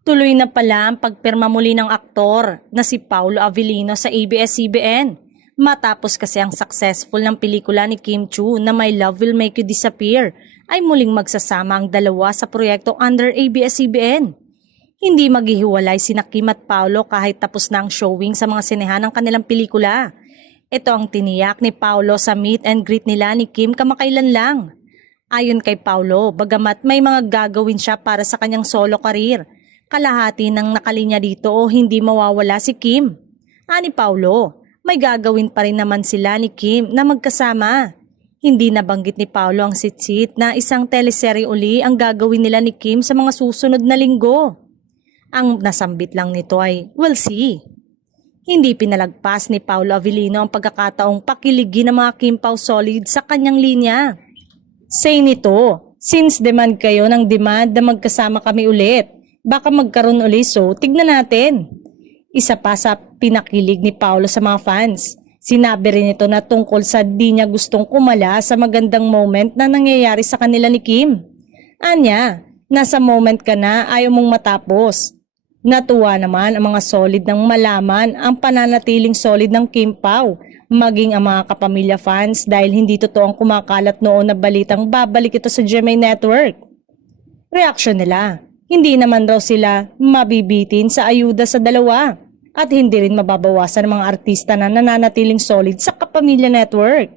Tuloy na pala ang pagpirma muli ng aktor na si Paulo Avellino sa ABS-CBN. Matapos kasi ang successful ng pelikula ni Kim Chu na My Love Will Make You Disappear, ay muling magsasama ang dalawa sa proyekto under ABS-CBN. Hindi maghihiwalay sina Kim at Paulo kahit tapos na ang showing sa mga sinehan ng kanilang pelikula. Ito ang tiniyak ni Paulo sa meet and greet nila ni Kim kamakailan lang. Ayon kay Paulo, bagamat may mga gagawin siya para sa kanyang solo career, kalahati ng nakalinya dito o hindi mawawala si Kim. Ani Paulo, may gagawin pa rin naman sila ni Kim na magkasama. Hindi nabanggit ni Paulo ang sitsit na isang teleserye uli ang gagawin nila ni Kim sa mga susunod na linggo. Ang nasambit lang nito ay, we'll see. Hindi pinalagpas ni Paulo Avellino ang pagkakataong pakiligin ng mga Kim Pao Solid sa kanyang linya. Say nito, since demand kayo ng demand na magkasama kami ulit, baka magkaroon ulit so tignan natin. Isa pa sa pinakilig ni Paulo sa mga fans. Sinabi rin ito na tungkol sa di niya gustong kumala sa magandang moment na nangyayari sa kanila ni Kim. Anya, nasa moment ka na ayaw mong matapos. Natuwa naman ang mga solid nang malaman ang pananatiling solid ng Kim Pao, maging ang mga kapamilya fans dahil hindi totoo ang kumakalat noon na balitang babalik ito sa GMA Network. Reaksyon nila, hindi naman raw sila mabibitin sa ayuda sa dalawa at hindi rin mababawasan ng mga artista na nananatiling solid sa Kapamilya Network.